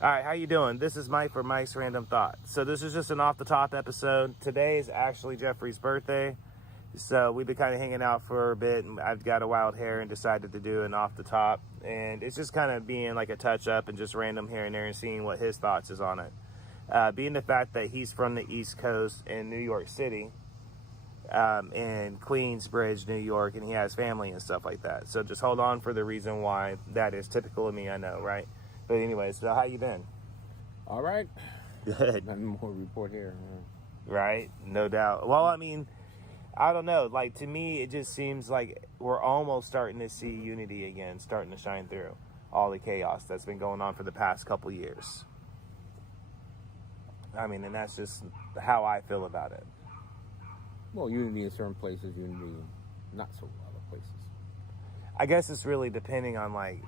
All right, how you doing? This is Mike for Mike's Random Thoughts. So this is just an off-the-top episode. Today is actually Jeffrey's birthday. So we've been kind of hanging out for a bit, and I've got a wild hair and decided to do an off-the-top. And it's just kind of being like a touch-up and just random here and there and seeing what his thoughts is on it. Being the fact that he's from the East Coast in New York City, in Queensbridge, New York, and he has family and stuff like that. So just hold on for the reason why that is typical of me, I know, right? But anyways, so how you been? All right. Good. Nothing more to report here. Right? No doubt. Well, I mean, I don't know. Like, to me, it just seems like we're almost starting to see unity again, starting to shine through all the chaos that's been going on for the past couple years. I mean, and that's just how I feel about it. Well, unity in certain places, unity in not so other places. I guess it's really depending on, like,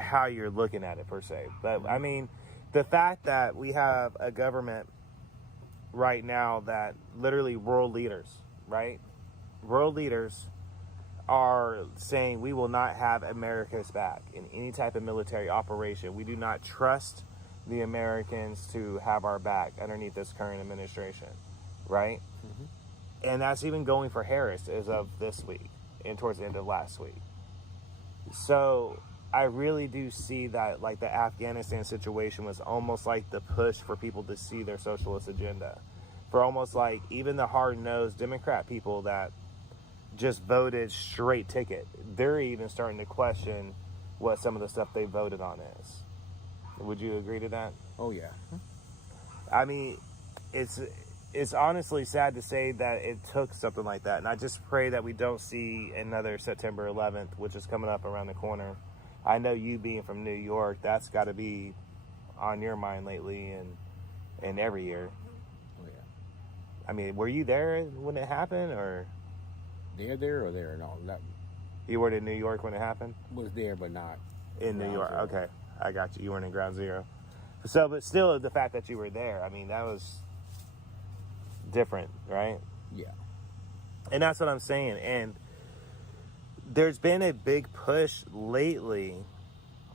how you're looking at it, per se. But, I mean, the fact that we have a government right now that literally world leaders, right? World leaders are saying we will not have America's back in any type of military operation. We do not trust the Americans to have our back underneath this current administration, right? Mm-hmm. And that's even going for Harris as of this week and towards the end of last week. So I really do see that, like, the Afghanistan situation was almost like the push for people to see their socialist agenda. For almost like even the hard-nosed Democrat people that just voted straight ticket, they're even starting to question what some of the stuff they voted on is. Would you agree to that? Oh, yeah. I mean, it's honestly sad to say that it took something like that. And I just pray that we don't see another September 11th, which is coming up around the corner. I know you being from New York, that's got to be on your mind lately and every year. Oh, yeah. I mean, were you there when it happened, or? There or there? No, that You were in New York when it happened? was there, but not in New York. Zero. Okay, I got you. You weren't in Ground Zero. So, but still, the fact that you were there, I mean, that was different, right? Yeah. And that's what I'm saying. And there's been a big push lately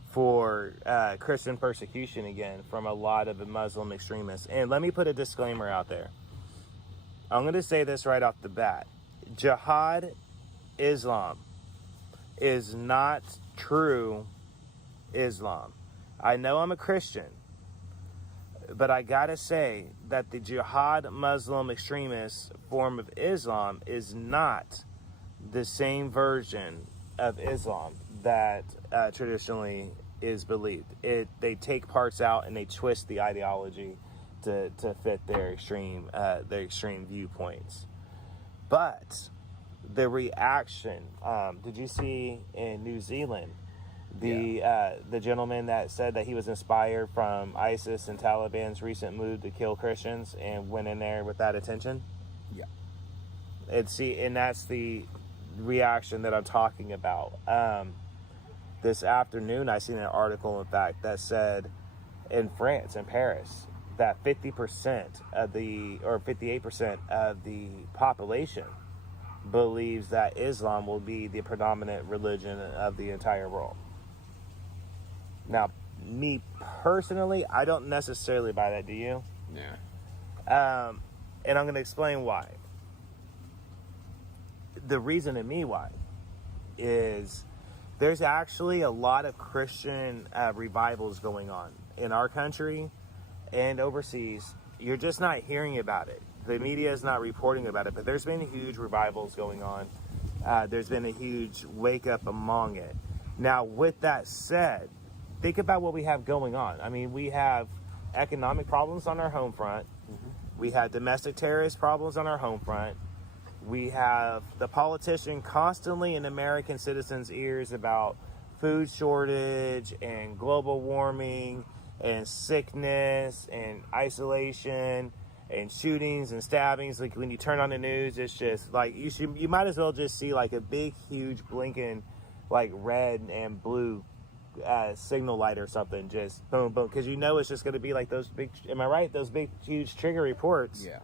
for Christian persecution again from a lot of the Muslim extremists. And let me put a disclaimer out there. I'm going to say this right off the bat. Jihad Islam is not true Islam. I know I'm a Christian, but I gotta say that the Jihad Muslim extremist form of Islam is not the same version of Islam that traditionally is believed. They take parts out and they twist the ideology to fit their extreme viewpoints. But the reaction, did you see in New Zealand the gentleman that said that he was inspired from ISIS and Taliban's recent move to kill Christians and went in there with that intention? Yeah. And that's the reaction that I'm talking about. This afternoon, I seen an article, in fact, that said in France, in Paris, that 58% of the population believes that Islam will be the predominant religion of the entire world. Now, me personally, I don't necessarily buy that. Do you? Yeah. And I'm going to explain why. The reason to me why is there's actually a lot of Christian revivals going on in our country and overseas. You're just not hearing about it. The media is not reporting about it, but there's been huge revivals going on. There's been a huge wake up among it. Now, with that said, think about what we have going on. I mean, we have economic problems on our home front. Mm-hmm. We have domestic terrorist problems on our home front. We have the politician constantly in American citizens' ears about food shortage and global warming and sickness and isolation and shootings and stabbings. Like, when you turn on the news, it's just like you might as well just see like a big, huge blinking like red and blue signal light or something, just boom, boom, because you know it's just going to be like those big, am I right? Those big, huge trigger reports. Yeah.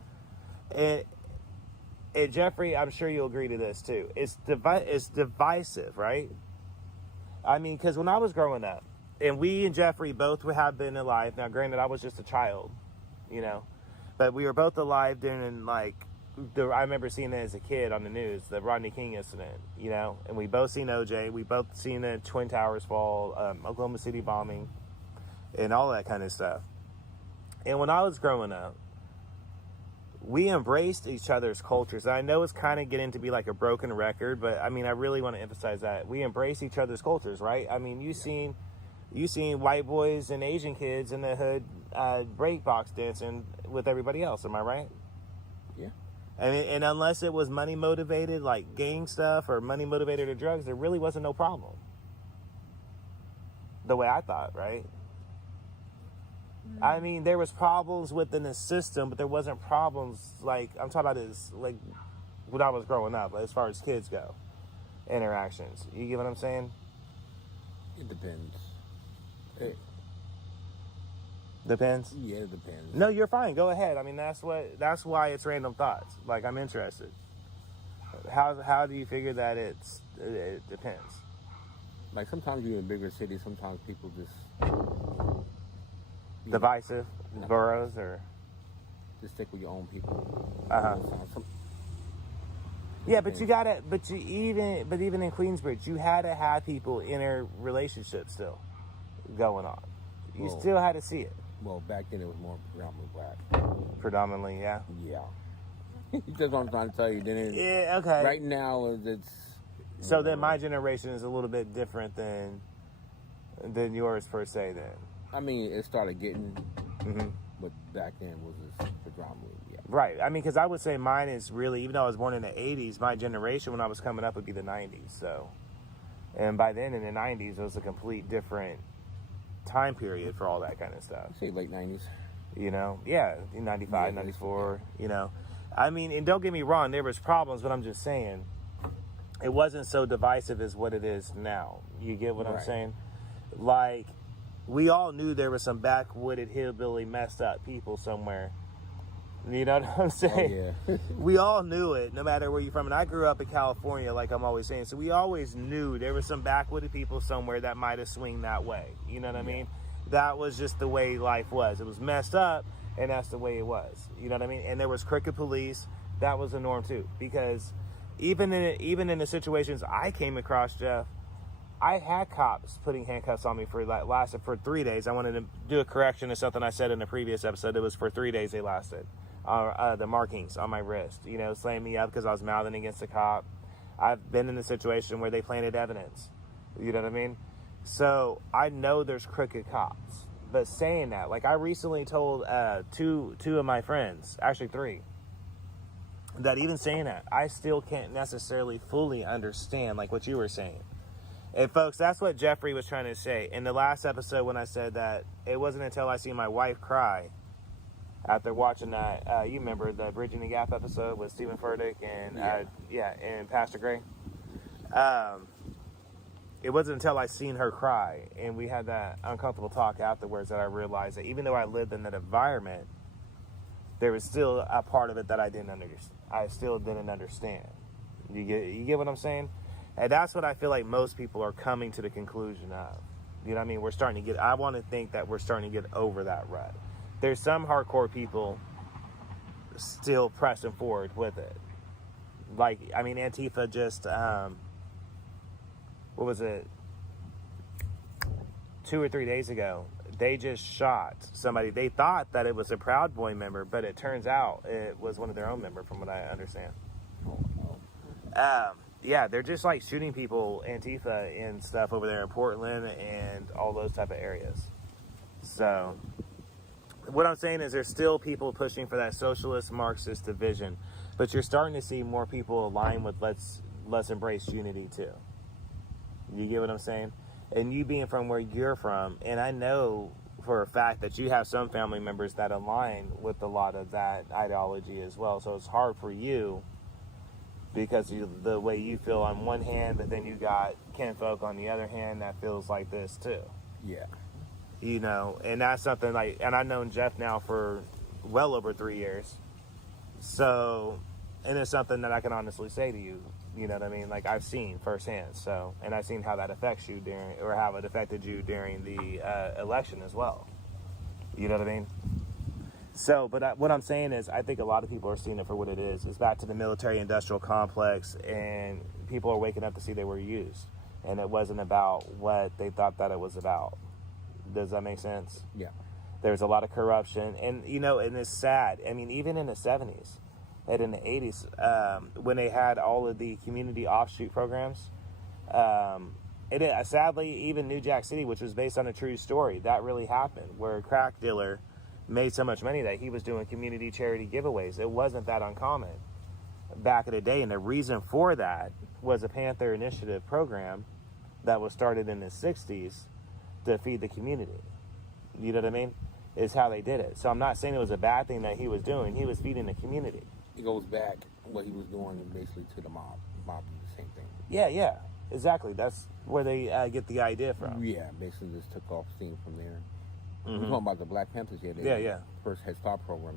And Jeffrey, I'm sure you'll agree to this too. It's divisive, right? I mean, because when I was growing up, and we and Jeffrey both have been alive. Now, granted, I was just a child, you know, but we were both alive during, like, I remember seeing it as a kid on the news, the Rodney King incident, you know, and we both seen OJ. We both seen the Twin Towers fall, Oklahoma City bombing, and all that kind of stuff. And when I was growing up, we embraced each other's cultures. And I know it's kind of getting to be like a broken record, but I mean, I really want to emphasize that we embrace each other's cultures, right? I mean, you seen white boys and Asian kids in the hood break box dancing with everybody else. Am I right? Yeah. And unless it was money motivated, like gang stuff or money motivated or drugs, there really wasn't no problem. The way I thought, right? I mean, there was problems within the system, but there wasn't problems like I'm talking about is like when I was growing up, as far as kids go, interactions. You get what I'm saying? It depends. Depends. Yeah, it depends. No, you're fine. Go ahead. I mean, that's why it's random thoughts. Like, I'm interested. How do you figure that it depends? Like, sometimes you're in bigger cities, sometimes people just divisive boroughs, or just stick with your own people. Yeah, but even in Queensbridge, you had to have people in a relationship still going on. You still had to see it. Well, back then it was more predominantly black. Predominantly, yeah. Yeah. That's what I'm trying to tell you. Yeah, okay. Right now, it's... So then my generation is a little bit different than yours, per se, then. I mean, it started getting... But back then was just predominantly, yeah. Right. I mean, because I would say mine is really... Even though I was born in the 80s, my generation when I was coming up would be the 90s, so... And by then, in the 90s, it was a complete different time period for all that kind of stuff. I'd say late 90s. You know? Yeah, 95, 94, you know? I mean, and don't get me wrong, there was problems, but I'm just saying, it wasn't so divisive as what it is now. You get what I'm saying? Like, we all knew there was some backwooded, hillbilly, messed up people somewhere. You know what I'm saying? Oh, yeah. We all knew it, no matter where you're from. And I grew up in California, like I'm always saying. So we always knew there was some backwooded people somewhere that might have swung that way. You know what I mean? That was just the way life was. It was messed up, and that's the way it was. You know what I mean? And there was crooked police. That was the norm, too. Because even in the situations I came across, Jeff, I had cops putting handcuffs on me for lasted for 3 days. I wanted to do a correction to something I said in a previous episode. It was for 3 days they lasted. The markings on my wrist, you know, slaying me up because I was mouthing against a cop. I've been in the situation where they planted evidence. You know what I mean? So I know there's crooked cops. But saying that, like I recently told two of my friends, actually 3, that even saying that, I still can't necessarily fully understand like what you were saying. And folks, that's what Jeffrey was trying to say. In the last episode when I said that it wasn't until I see my wife cry after watching that, you remember the Bridging the Gap episode with Stephen Furtick and and Pastor Gray. It wasn't until I seen her cry and we had that uncomfortable talk afterwards that I realized that even though I lived in that environment, there was still a part of it that I still didn't understand. You get what I'm saying? And that's what I feel like most people are coming to the conclusion of. You know what I mean? I want to think that we're starting to get over that rut. There's some hardcore people still pressing forward with it. Like, I mean, Antifa just, what was it? 2 or 3 days ago, they just shot somebody. They thought that it was a Proud Boy member, but it turns out it was one of their own member, from what I understand. Yeah, they're just like shooting people, Antifa and stuff over there in Portland and all those type of areas. So what I'm saying is there's still people pushing for that socialist Marxist division, but you're starting to see more people align with let's embrace unity too. You get what I'm saying? And you being from where you're from, and I know for a fact that you have some family members that align with a lot of that ideology as well. So it's hard for you because the way you feel on one hand, but then you got kinfolk on the other hand that feels like this too. Yeah. You know, and that's something like, and I've known Jeff now for well over 3 years. So, and it's something that I can honestly say to you. You know what I mean? Like I've seen firsthand. So, and I've seen how that affects you during, or how it affected you during the election as well. You know what I mean? So, but what I'm saying is, I think a lot of people are seeing it for what it is. It's back to the military-industrial complex, and people are waking up to see they were used, and it wasn't about what they thought that it was about. Does that make sense? Yeah. There's a lot of corruption, and and it's sad. I mean, even in the 70s and in the 80s, when they had all of the community offshoot programs, sadly, even New Jack City, which was based on a true story, that really happened, where a crack dealer made so much money that he was doing community charity giveaways. It wasn't that uncommon back in the day, and the reason for that was a Panther Initiative program that was started in the 60s to feed the community. You know what I mean? Is how they did it. So I'm not saying it was a bad thing that he was doing. He was feeding the community. It goes back what he was doing basically to the mob. Mob did the same thing. Yeah, exactly. That's where they get the idea from. Yeah, basically just took off steam from there. Mm-hmm. We're talking about the Black Panthers here. Yeah. First Head Start program,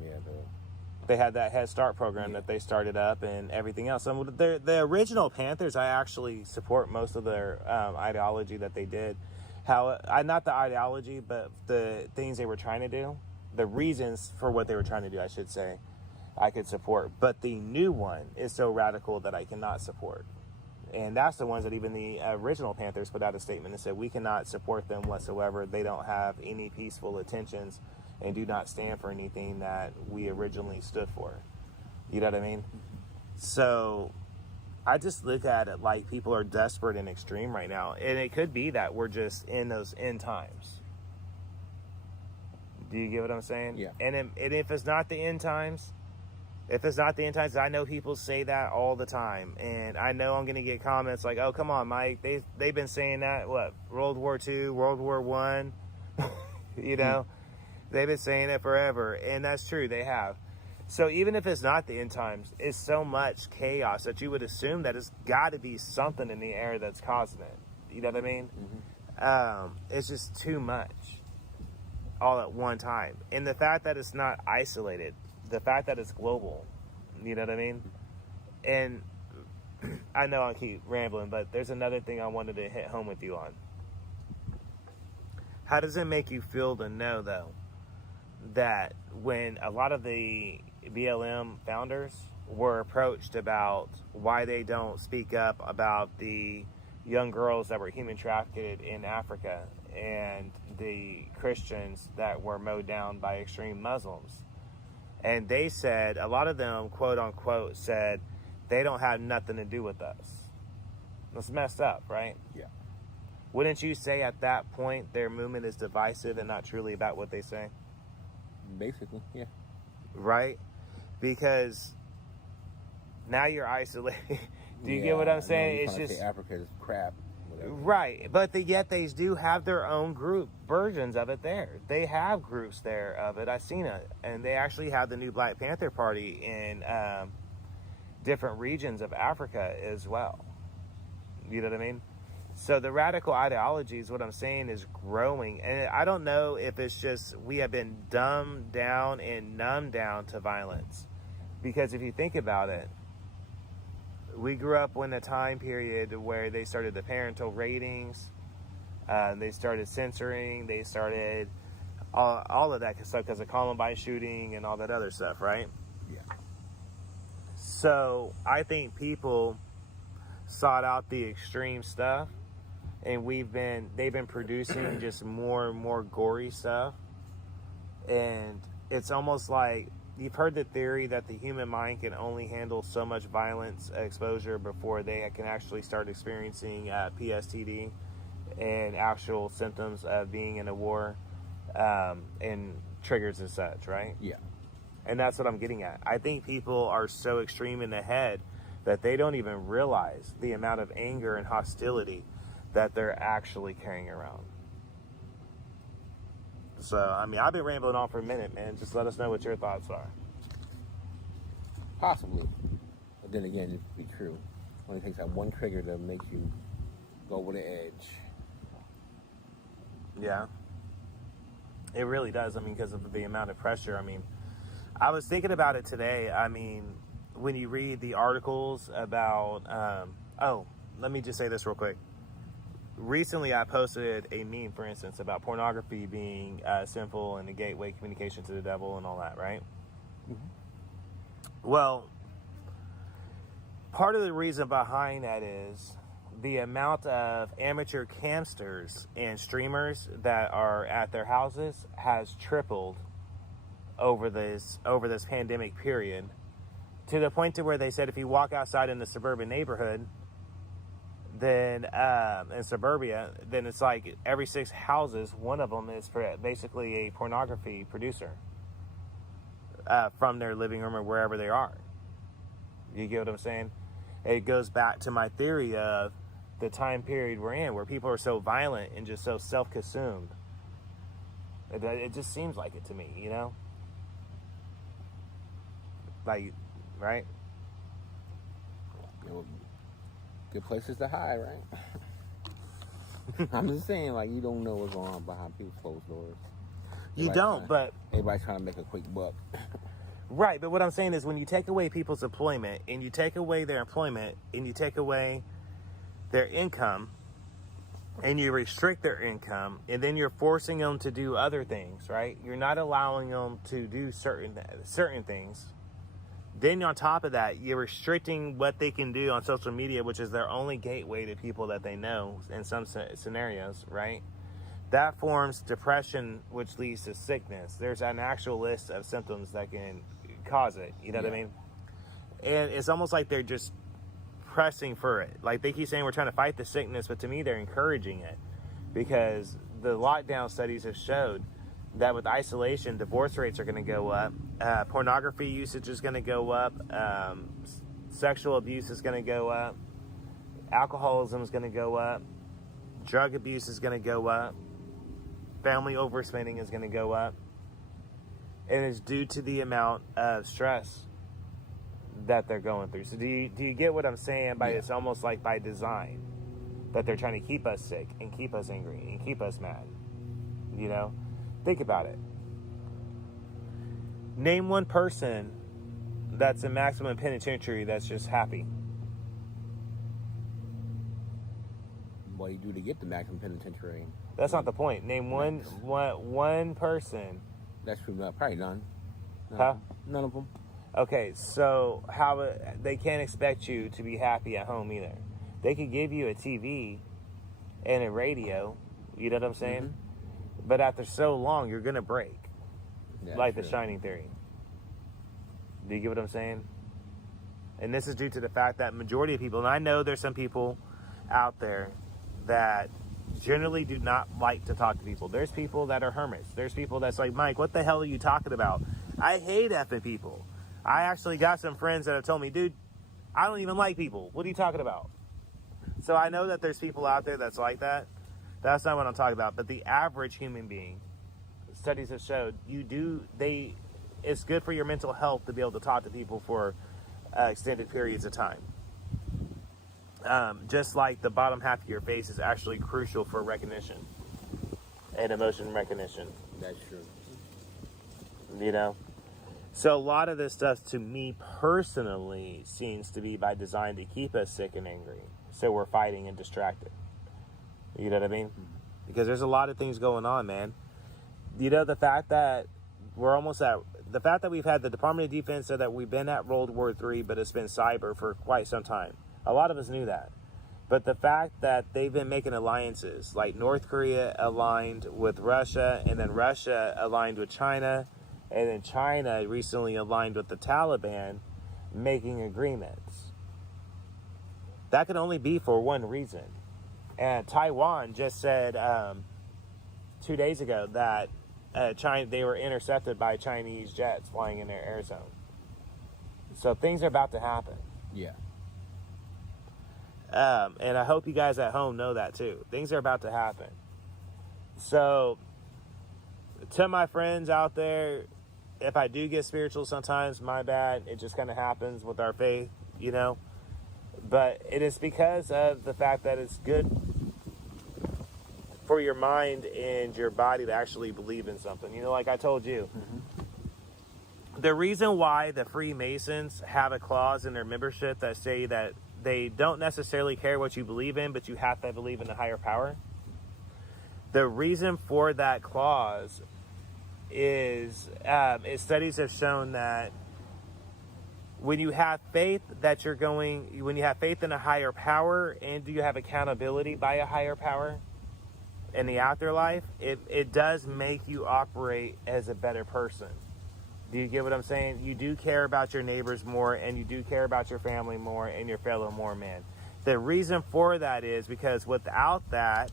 They had that Head Start program that they started up and everything else. The original Panthers, I actually support most of their ideology that they did. Not the ideology, but the things they were trying to do, the reasons for what they were trying to do, I should say, I could support. But the new one is so radical that I cannot support. And that's the ones that even the original Panthers put out a statement and said, we cannot support them whatsoever. They don't have any peaceful intentions and do not stand for anything that we originally stood for. You know what I mean? So I just look at it like people are desperate and extreme right now. And it could be that we're just in those end times. Do you get what I'm saying? Yeah. And if it's not the end times, I know people say that all the time. And I know I'm going to get comments like, oh, come on, Mike. They've been saying that, World War II, World War I, They've been saying it forever. And that's true, they have. So even if it's not the end times, it's so much chaos that you would assume that it's got to be something in the air that's causing it. You know what I mean? Mm-hmm. It's just too much all at one time. And the fact that it's not isolated, the fact that it's global, you know what I mean? And I know I keep rambling, but there's another thing I wanted to hit home with you on. How does it make you feel to know, though, that when a lot of the BLM founders were approached about why they don't speak up about the young girls that were human trafficked in Africa and the Christians that were mowed down by extreme Muslims? And they said, a lot of them, quote unquote, said, they don't have nothing to do with us. That's messed up, right? Yeah. Wouldn't you say at that point their movement is divisive and not truly about what they say? Basically, yeah. Right? Because now you're isolated. Do you get what I'm saying? It's just Africa is crap. Whatever. Right, but yet they do have their own group versions of it there. They have groups there of it. I've seen it, and they actually have the new Black Panther Party in different regions of Africa as well. You know what I mean? So the radical ideology is what I'm saying is growing, and I don't know if it's just we have been dumbed down and numbed down to violence, because if you think about it, we grew up in a time period where they started the parental ratings, they started censoring, they started all of that stuff because of Columbine shooting and all that other stuff, right? Yeah. So I think people sought out the extreme stuff, and they've been producing just more and more gory stuff, and it's almost like you've heard the theory that the human mind can only handle so much violence exposure before they can actually start experiencing PSTD and actual symptoms of being in a war and triggers and such, right? Yeah. And that's what I'm getting at. I think people are so extreme in the head that they don't even realize the amount of anger and hostility that they're actually carrying around. So, I mean, I've been rambling on for a minute, man. Just let us know what your thoughts are. Possibly. But then again, it could be true. Only takes that one trigger to make you go over the edge. Yeah. It really does. I mean, because of the amount of pressure. I mean, I was thinking about it today. I mean, when you read the articles about, let me just say this real quick. Recently, I posted a meme, for instance, about pornography being sinful and a gateway communication to the devil and all that, right? Mm-hmm. Well, part of the reason behind that is the amount of amateur camsters and streamers that are at their houses has tripled over this pandemic period, to the point to where they said if you walk outside in the suburban neighborhood, then in suburbia, then it's like every 6 houses, one of them is for basically a pornography producer from their living room or wherever they are. You get what I'm saying? It goes back to my theory of the time period we're in, where people are so violent and just so self-consumed. It just seems like it to me, you know? Like, right? Good places to hide, right? I'm just saying, like, you don't know what's going on behind people's closed doors. But everybody's trying to make a quick buck. Right, but what I'm saying is when you take away people's employment, and you take away their employment, and you take away their income, and you restrict their income, and then you're forcing them to do other things, right? You're not allowing them to do certain things. Then on top of that, you're restricting what they can do on social media, which is their only gateway to people that they know in some scenarios, right? That forms depression, which leads to sickness. There's an actual list of symptoms that can cause it. You know what I mean? And it's almost like they're just pressing for it. Like they keep saying we're trying to fight the sickness, but to me, they're encouraging it, because the lockdown studies have showed that with isolation, divorce rates are going to go up, pornography usage is going to go up, sexual abuse is going to go up, alcoholism is going to go up, drug abuse is going to go up, family overspending is going to go up, and it's due to the amount of stress that they're going through. So do you get what I'm saying? It's almost like by design that they're trying to keep us sick and keep us angry and keep us mad. You know, think about it. Name one person that's in maximum penitentiary that's just happy. What do you do to get the maximum penitentiary? That's not the point. Name one person. That's true. Probably none. Huh? None of them. Okay, so they can't expect you to be happy at home either. They could give you a TV and a radio, you know what I'm saying? Mm-hmm. But after so long, you're going to break. Yeah, like the Shining theory. Do you get what I'm saying? And this is due to the fact that majority of people, and I know there's some people out there that generally do not like to talk to people. There's people that are hermits. There's people that's like, Mike, what the hell are you talking about? I hate effing people. I actually got some friends that have told me, dude, I don't even like people. What are you talking about? So I know that there's people out there that's like that. That's not what I'm talking about. But the average human being, studies have showed, it's good for your mental health to be able to talk to people for extended periods of time. Just like the bottom half of your face is actually crucial for recognition and emotion recognition. That's true. You know? So a lot of this stuff, to me personally, seems to be by design to keep us sick and angry. So we're fighting and distracted. You know what I mean? Mm-hmm. Because there's a lot of things going on, man. You know, the fact that the fact that we've had the Department of Defense said that we've been at World War III, but it's been cyber for quite some time. A lot of us knew that. But the fact that they've been making alliances, like North Korea aligned with Russia, and then Russia aligned with China, and then China recently aligned with the Taliban, making agreements. That could only be for one reason. And Taiwan just said 2 days ago that they were intercepted by Chinese jets flying in their air zone. So things are about to happen. Yeah. And I hope you guys at home know that too. Things are about to happen. So to my friends out there, if I do get spiritual sometimes, my bad. It just kind of happens with our faith, you know. But it is because of the fact that it's good for your mind and your body to actually believe in something. You know, like I told you, The reason why the Freemasons have a clause in their membership that say that they don't necessarily care what you believe in, but you have to believe in a higher power. The reason for that clause is studies have shown that when you have faith when you have faith in a higher power and you have accountability by a higher power in the afterlife, it does make you operate as a better person. Do you get what I'm saying? You do care about your neighbors more, and you do care about your family more and your fellow more man. The reason for that is because without that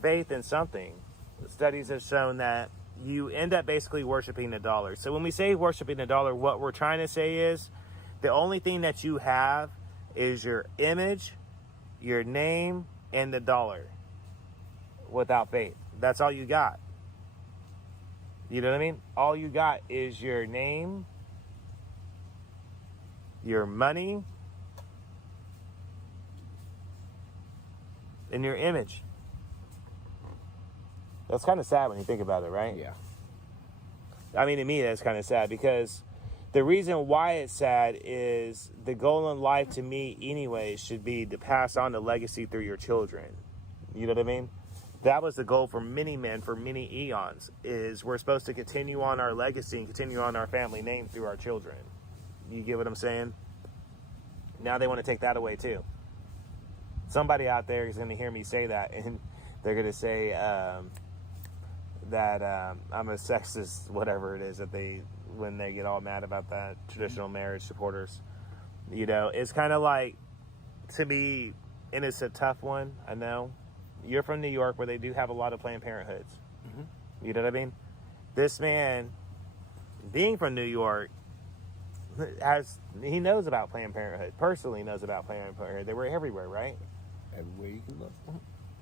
faith in something, studies have shown that you end up basically worshiping the dollar. So when we say worshiping the dollar, what we're trying to say is the only thing that you have is your image, your name, and the dollar without faith. That's all you got. You know what I mean? All you got is your name, your money, and your image. That's kind of sad when you think about it, right? Yeah. I mean, to me, that's kind of sad because the reason why it's sad is the goal in life, to me anyway, should be to pass on the legacy through your children. You know what I mean? That was the goal for many men for many eons, is we're supposed to continue on our legacy and continue on our family name through our children. You get what I'm saying? Now they want to take that away too. Somebody out there is going to hear me say that, and they're going to say that I'm a sexist, whatever it is that when they get all mad about that, traditional marriage supporters. You know, it's kind of like, to me, and it's a tough one, I know. You're from New York, where they do have a lot of Planned Parenthoods. Mm-hmm. You know what I mean? This man, being from New York, he knows about Planned Parenthood. Personally knows about Planned Parenthood. They were everywhere, right? Everywhere you can look.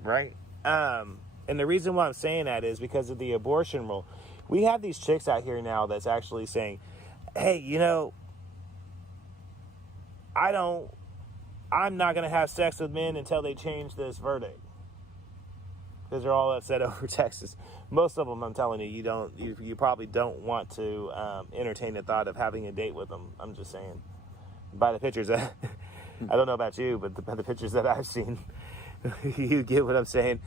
Right? And the reason why I'm saying that is because of the abortion rule. We have these chicks out here now that's actually saying, hey, you know, I'm not going to have sex with men until they change this verdict. Because they're all upset over Texas. Most of them, I'm telling you, you probably don't want to entertain the thought of having a date with them. I'm just saying. By the pictures that, I don't know about you, but by the pictures that I've seen, you get what I'm saying.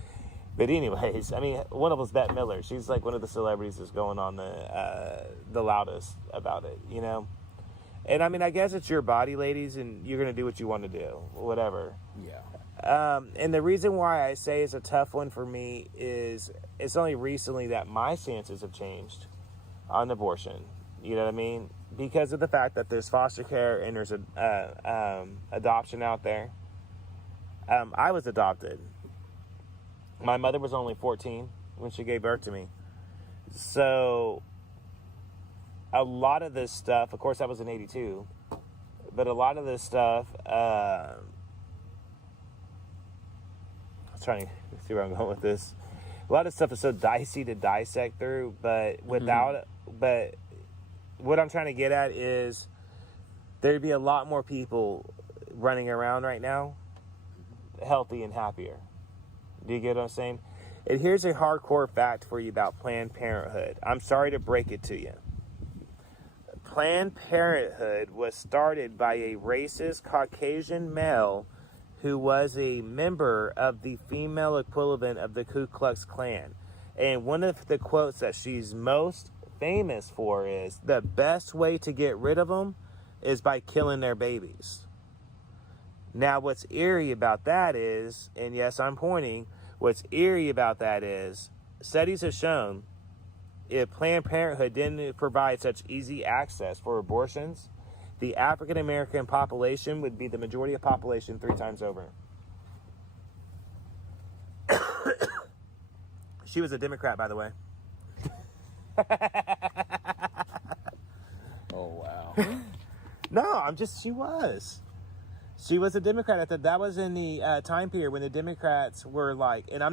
But anyways, I mean, one of them's Bette Miller. She's like one of the celebrities that's going on the loudest about it, you know? And I mean, I guess it's your body, ladies, and you're going to do what you want to do, whatever. Yeah. And the reason why I say it's a tough one for me is it's only recently that my stances have changed on abortion. You know what I mean? Because of the fact that there's foster care and there's adoption out there. I was adopted. My mother was only 14 when she gave birth to me. So a lot of this stuff, of course, that was in 82, but a lot of this stuff, trying to see where I'm going with this. A lot of stuff is so dicey to dissect through, but but what I'm trying to get at is there'd be a lot more people running around right now, healthy and happier. Do you get what I'm saying? And here's a hardcore fact for you about Planned Parenthood. I'm sorry to break it to you. Planned Parenthood was started by a racist Caucasian male who was a member of the female equivalent of the Ku Klux Klan. And one of the quotes that she's most famous for is, the best way to get rid of them is by killing their babies. Now, what's eerie about that is, and yes, I'm pointing, what's eerie about that is, studies have shown if Planned Parenthood didn't provide such easy access for abortions, the African American population would be the majority of population 3 times over. She was a Democrat, by the way. Oh, wow. No, she was. She was a Democrat. That was in the time period when the Democrats were like, and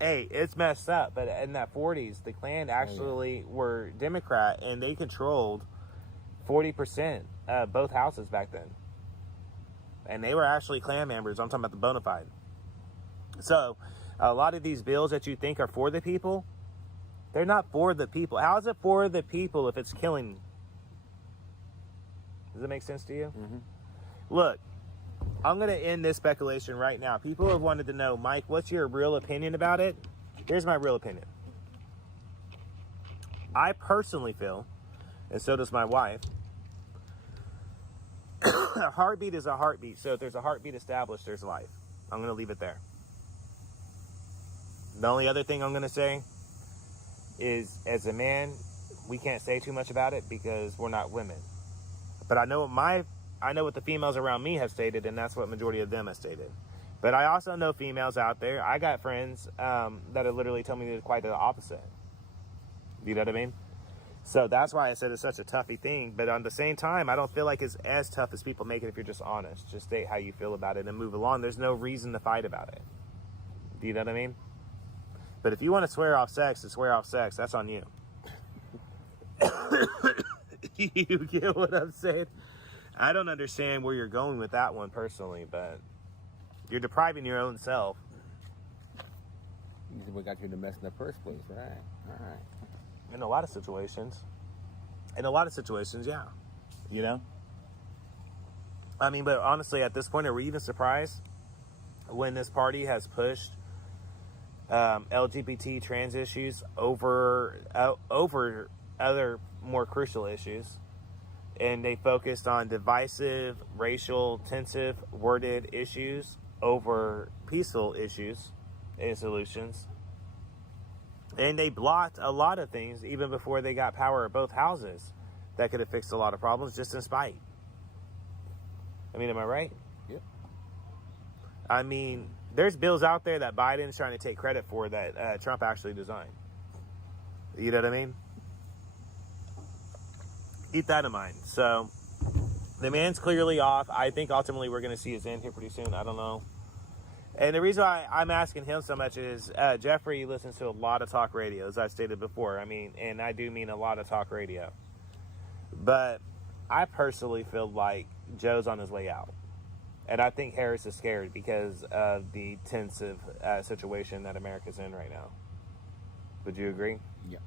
hey, it's messed up, but in that 40s, the Klan actually were Democrat, and they controlled 40% of both houses back then. And they were actually Klan members. I'm talking about the bona fide. So, a lot of these bills that you think are for the people, They're not for the people. How is it for the people if it's killing? Does that make sense to you? Mm-hmm. Look, I'm going to end this speculation right now. People have wanted to know, Mike, what's your real opinion about it? Here's my real opinion. I personally feel, and so does my wife, a heartbeat is a heartbeat. So if there's a heartbeat established, there's life. I'm going to leave it there. The only other thing I'm going to say is, as a man, we can't say too much about it because we're not women. But I know what the females around me have stated, and that's what majority of them have stated. But I also know females out there. I got friends that have literally told me quite the opposite. You know what I mean? So that's why I said it's such a toughy thing. But on the same time, I don't feel like it's as tough as people make it if you're just honest. Just state how you feel about it and move along. There's no reason to fight about it. Do you know what I mean? But if you want to swear off sex, that's on you. You get what I'm saying? I don't understand where you're going with that one personally, but you're depriving your own self. You said what got you in the mess in the first place, right? All right. In a lot of situations, yeah. You know? I mean, but honestly, at this point, are we even surprised when this party has pushed LGBT trans issues over other more crucial issues? And they focused on divisive, racial, tensive, worded issues over peaceful issues and solutions. And they blocked a lot of things even before they got power of both houses that could have fixed a lot of problems just in spite. I mean, am I right? Yep. I mean, there's bills out there that Biden's trying to take credit for that Trump actually designed. You know what I mean? Keep that in mind. So, the man's clearly off. I think ultimately we're going to see his end here pretty soon. I don't know. And the reason why I'm asking him so much is Jeffrey listens to a lot of talk radio, as I stated before. I mean, and I do mean a lot of talk radio. But I personally feel like Joe's on his way out. And I think Harris is scared because of the tensive situation that America's in right now. Would you agree? Yeah.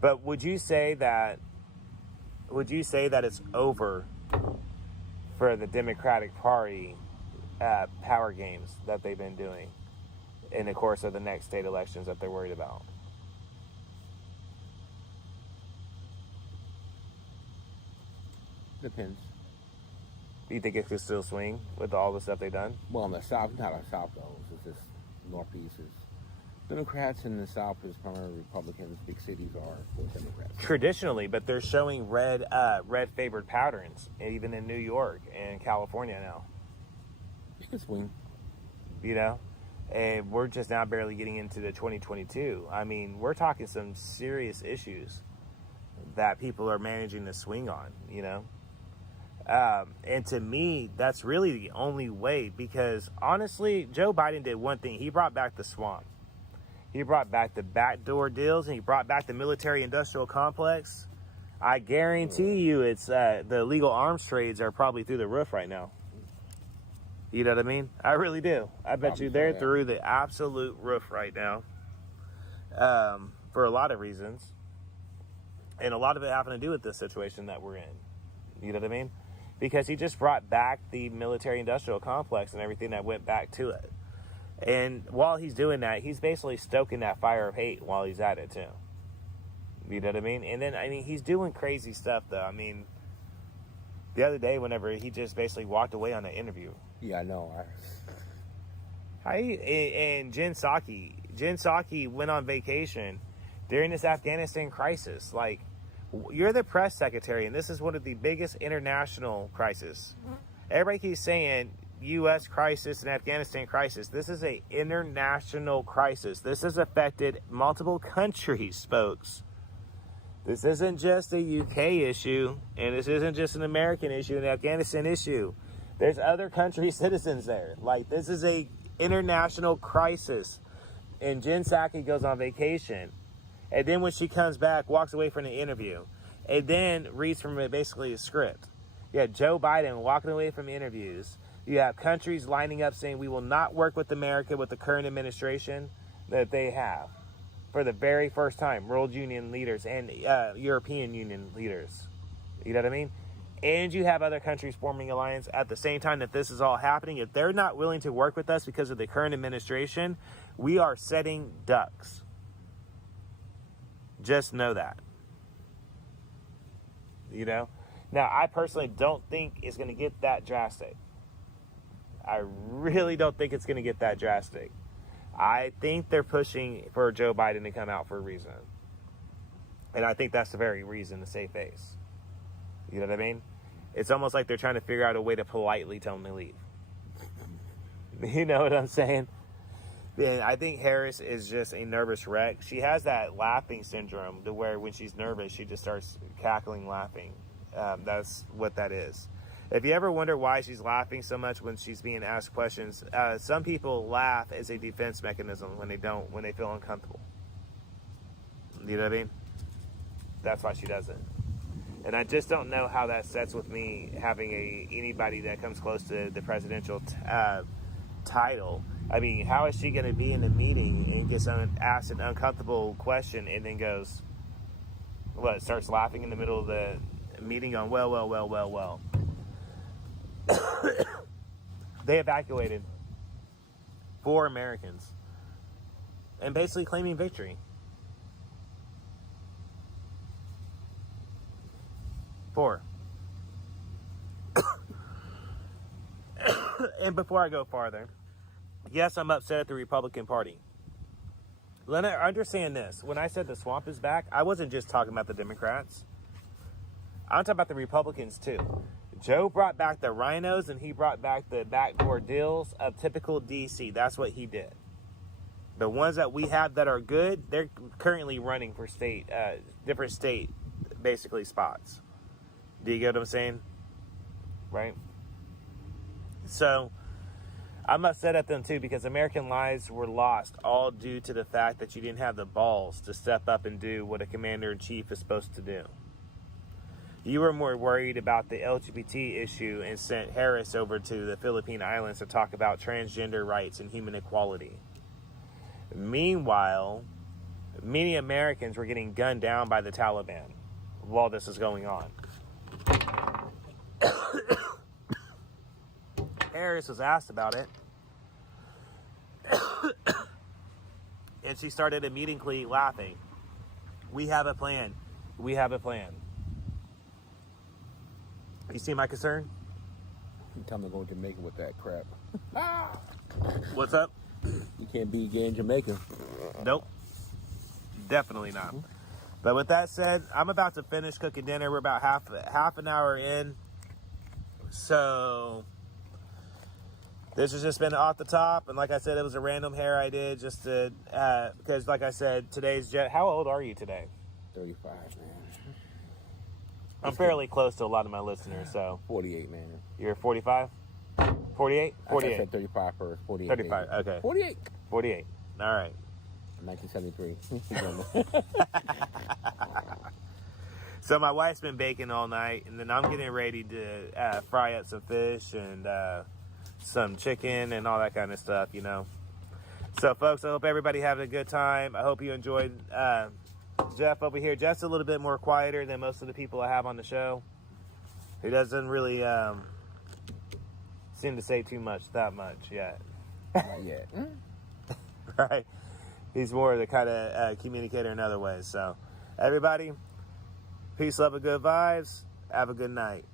But would you say that it's over for the Democratic Party power games that they've been doing in the course of the next state elections that they're worried about? Depends. Do you think it could still swing with all the stuff they've done? Well, in the South, not how South goes. It's just Northeast is Democrats, in the South is primarily Republicans. Big cities are for Democrats. Traditionally, but they're showing red favored patterns, even in New York and California now. You can swing. You know? And we're just now barely getting into the 2022. I mean, we're talking some serious issues that people are managing to swing on, you know? And to me, that's really the only way, because honestly, Joe Biden did one thing. He brought back the swamp. He brought back the backdoor deals, and he brought back the military-industrial complex. I guarantee you it's the illegal arms trades are probably through the roof right now. You know what I mean? I really do. I bet you they're through the absolute roof right now for a lot of reasons. And a lot of it having to do with this situation that we're in. You know what I mean? Because he just brought back the military-industrial complex and everything that went back to it. And while he's doing that, he's basically stoking that fire of hate while he's at it, too. You know what I mean? And then, I mean, he's doing crazy stuff, though. I mean, the other day, whenever he just basically walked away on an interview. Yeah, I know. And Jen Psaki went on vacation during this Afghanistan crisis. Like, you're the press secretary, and this is one of the biggest international crises. Everybody keeps saying U.S. crisis and Afghanistan crisis. This is an international crisis. This has affected multiple countries, folks. This isn't just a UK issue, and this isn't just an American issue, an Afghanistan issue. There's other country citizens there. Like, this is a international crisis. And Jen Psaki goes on vacation. And then when she comes back, walks away from the interview. And then reads from basically a script. You have Joe Biden walking away from interviews. You have countries lining up saying we will not work with America with the current administration that they have. for the very first time, World Union leaders and European Union leaders. You know what I mean? And you have other countries forming alliance at the same time that this is all happening. If they're not willing to work with us because of the current administration, we are setting ducks. Just know that. You know? Now, I personally don't think it's going to get that drastic. I really don't think it's going to get that drastic. I think they're pushing for Joe Biden to come out for a reason. And I think that's the very reason to save face. You know what I mean? It's almost like they're trying to figure out a way to politely tell him to leave. You know what I'm saying? And I think Harris is just a nervous wreck. She has that laughing syndrome to where when she's nervous, she just starts cackling, laughing. That's what that is. If you ever wonder why she's laughing so much when she's being asked questions, some people laugh as a defense mechanism when they feel uncomfortable. You know what I mean? That's why she does it. And I just don't know how that sets with me having anybody that comes close to the presidential title. I mean, how is she going to be in a meeting and gets asked an uncomfortable question and then goes, starts laughing in the middle of the meeting on, well. They evacuated 4 Americans and basically claiming victory. 4. And before I go farther, yes, I'm upset at the Republican Party. Leonard, understand this. When I said the swamp is back, I wasn't just talking about the Democrats. I'm talking about the Republicans too. Joe brought back the rhinos and he brought back the backdoor deals of typical DC. That's what he did. The ones that we have that are good, they're currently running for different state, basically, spots. Do you get what I'm saying? Right? So, I'm upset at them too because American lives were lost all due to the fact that you didn't have the balls to step up and do what a commander-in-chief is supposed to do. You were more worried about the LGBT issue and sent Harris over to the Philippine Islands to talk about transgender rights and human equality. Meanwhile, many Americans were getting gunned down by the Taliban while this is going on. Harris was asked about it, and she started immediately laughing. We have a plan. We have a plan. You see my concern? You tell me to go to Jamaica with that crap. What's up? You can't be gay in Jamaica. Nope. Definitely not. But with that said, I'm about to finish cooking dinner. We're about half an hour in. So this has just been off the top. And like I said, it was a random hair I did just to, because like I said, how old are you today? 35, man. I'm fairly close to a lot of my listeners, so. 48, man. You're 45? 48? 48. I said 35 first. 48. 35, okay. 48. 48. All right. 1973. So my wife's been baking all night, and then I'm getting ready to fry up some fish and some chicken and all that kind of stuff, you know. So, folks, I hope everybody having a good time. I hope you enjoyed Jeff over here. Jeff's a little bit more quieter than most of the people I have on the show. He doesn't really seem to say that much yet. Not yet. Right? He's more the kind of communicator in other ways. So, everybody, peace, love, and good vibes. Have a good night.